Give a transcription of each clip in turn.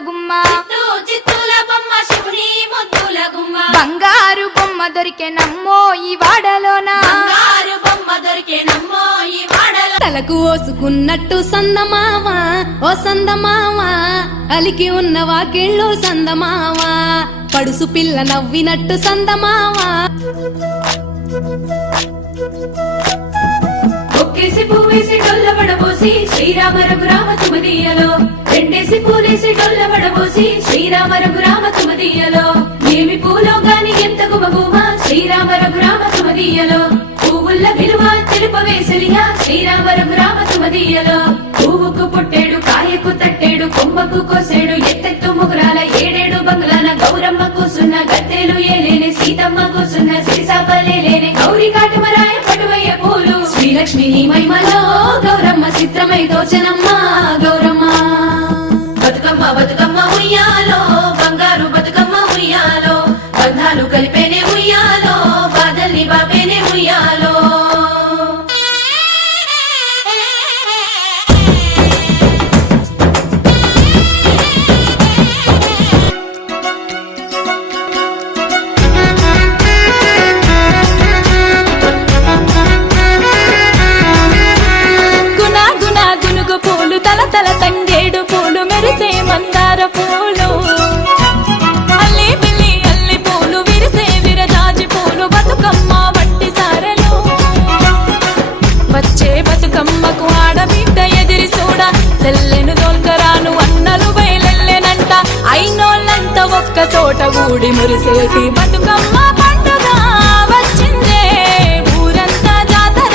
గుమ్మ బంగారు బొమ్మ దొరికెనమ్మో ఈ వాడలోన తలకు ఓసుకున్నట్టు సందమామ ఓ సందమామ అలికి ఉన్న వాకిళ్ళు సందమామ పడుసు పిల్ల నవ్వినట్టు సందమామ ఒక్కేసి పువ్వేసి డొల్ల పడబోసి శ్రీరామ రఘురామ తుమదీయలో రెండేసి పూలేసి డొల్ల పడబోసి శ్రీరామ రఘురామ తుమదీయలో ఏమి పూలో గాని ఎంత గుమగుమ శ్రీరామ రఘురామ తుమదీయలో పువ్వుల్ల విలువ తెలుపవేసలియా శ్రీరామ రఘురామ తుమదీయలో పువ్వుకు పుట్టేడు కాయకు తట్టేడు కొమ్మకు కోసేడు ఎత్తెత్తు ముగురాల ఏడేడు బంగ్లాల గౌరమ్మ కూసున్న గత్తెలు ఏలేనే సీతమ్మ కూసున్న సిరిసాపలేలేనే గౌరీ కాటమరాయ పటువయ్య పూలు శ్రీలక్ష్మి మహిమలో గౌరమ్మ చిత్రమై దోచనమ్మ గౌరమ్మ బతుకమ్మ బతుకమ్మ ఉయ్యాలో బంగారు బతుకమ్మ ఉయ్యాలో బంధాలు కలిపేనే ఉయ్యాలో బాధల్ని బాపేనే ఉయ్యాలో పూలు తల తల తంగేడు పూలు మెరిసే మందార పూలు అల్లి బిల్లి అల్లి పూలు విరిసే విరజాజి పూలు బతుకమ్మ వంటి సారెలు వచ్చే బతుకమ్మకు ఆడబిడ్డ ఎదిరి చూడ సెల్లెను దోల్కరాను అన్నలు బయలెల్లెనంట అయినోళ్ళంతా ఒక్క చోట కూడి మురిసేటి బతుకమ్మ పండుగ వచ్చిందే ఊరంతా జాతర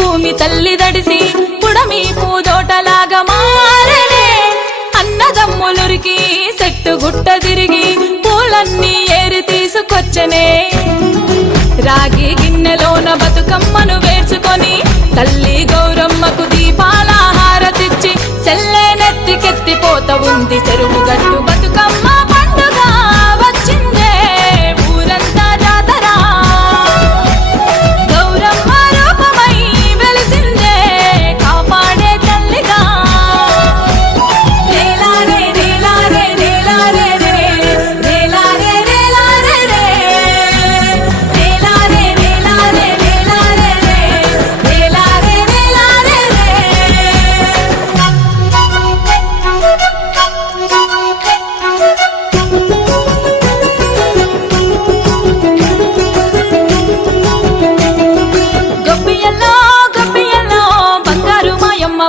భూమి తల్లి దడిసి పుడమి పూదోటలాగా మారనే అన్నదమ్ములురికి చెట్టు గుట్ట తిరిగి పూలన్నీ ఏరి తీసుకొచ్చనే రాగి గిన్నెలోన బతుకమ్మను వేర్చుకొని తల్లి గౌరమ్మకు దీపాల హారతిచ్చి సెల్లెనెత్తికెత్తిపోత ఉంది చెరువు గట్టు బతుకమ్మ పండుగ వచ్చిందే ఊరంతా జాతర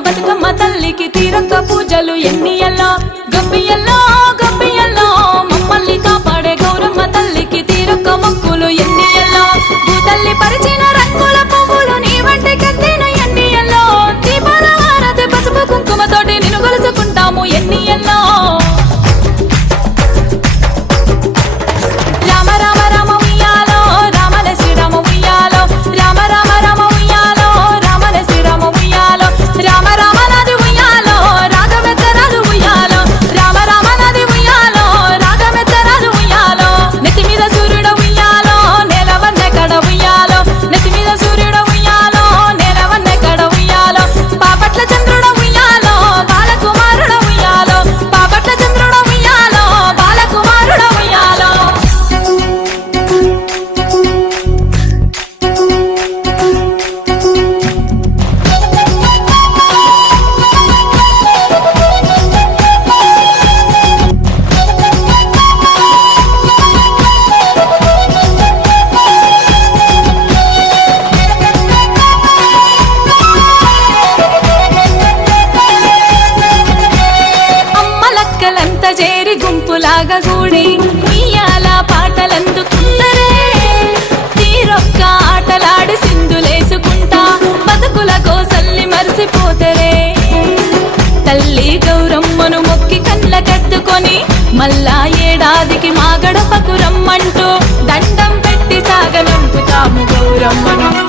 బతుకమ్మ తల్లికి తీరొక్క పూజలు ఎన్నియల్లో గబ్బియల్లో గబ్బియల్లో మమ్మల్ని కాపాడే గౌరమ్మ తల్లికి తీరొక్క మొక్కులు ఎన్నియల్లో భూతల్లి పరిచిన రంగుల పువ్వులు నీ వంటి కత్తిన ఎన్నియల్లో దీపాల హారతి పసుపు కుంకుమతోటి నిన్ను కొలుసుకుంటాము ఎన్నియల్లో రామ రామ రామ ఉయ్యాలో రామల శ్రీరామ ఉయ్యాలో రామ రామ రామ ఉయ్యాలో రామల శ్రీరామ ఉయ్యాలో రామ రామ నది ఉయ్యాలో రాగమెత్తరాదు ఉయ్యాలో రామ రామ నది ఉయ్యాలో రాగమెత్తరాదు ఉయ్యాలో నెత్తి మీద సూర్యుడు ఉయ్యాలో నేలవన్నె కడ ఉయ్యాలో నెత్తి మీద సూర్యుడు ఉయ్యాలో నేలవన్నె కడ ఉయ్యాలో పాపట్ల చంద్రుడు ఉయ్యాలో బాలకుమారుడు ఉయ్యాలో పాపట్ల చంద్రుడు ఉయ్యాలో బాలకుమారుడు ఉయ్యాలో అమ్మలక్కలంతా చేరి గుంపులాగా కూడి ఇయ్యాల పాటలందుకుందరే తీరొక్క ఆటలాడి సింధులేసుకుంటా బతుకుల కోసల్ని మరిసిపోతరే తల్లి గౌరమ్మను మొక్కి కళ్ళ కత్తుకొని మళ్ళా ఏడాదికి మా గడపకు రమ్మంటూ దండం పెట్టి సాగనంపుతాము గౌరమ్మను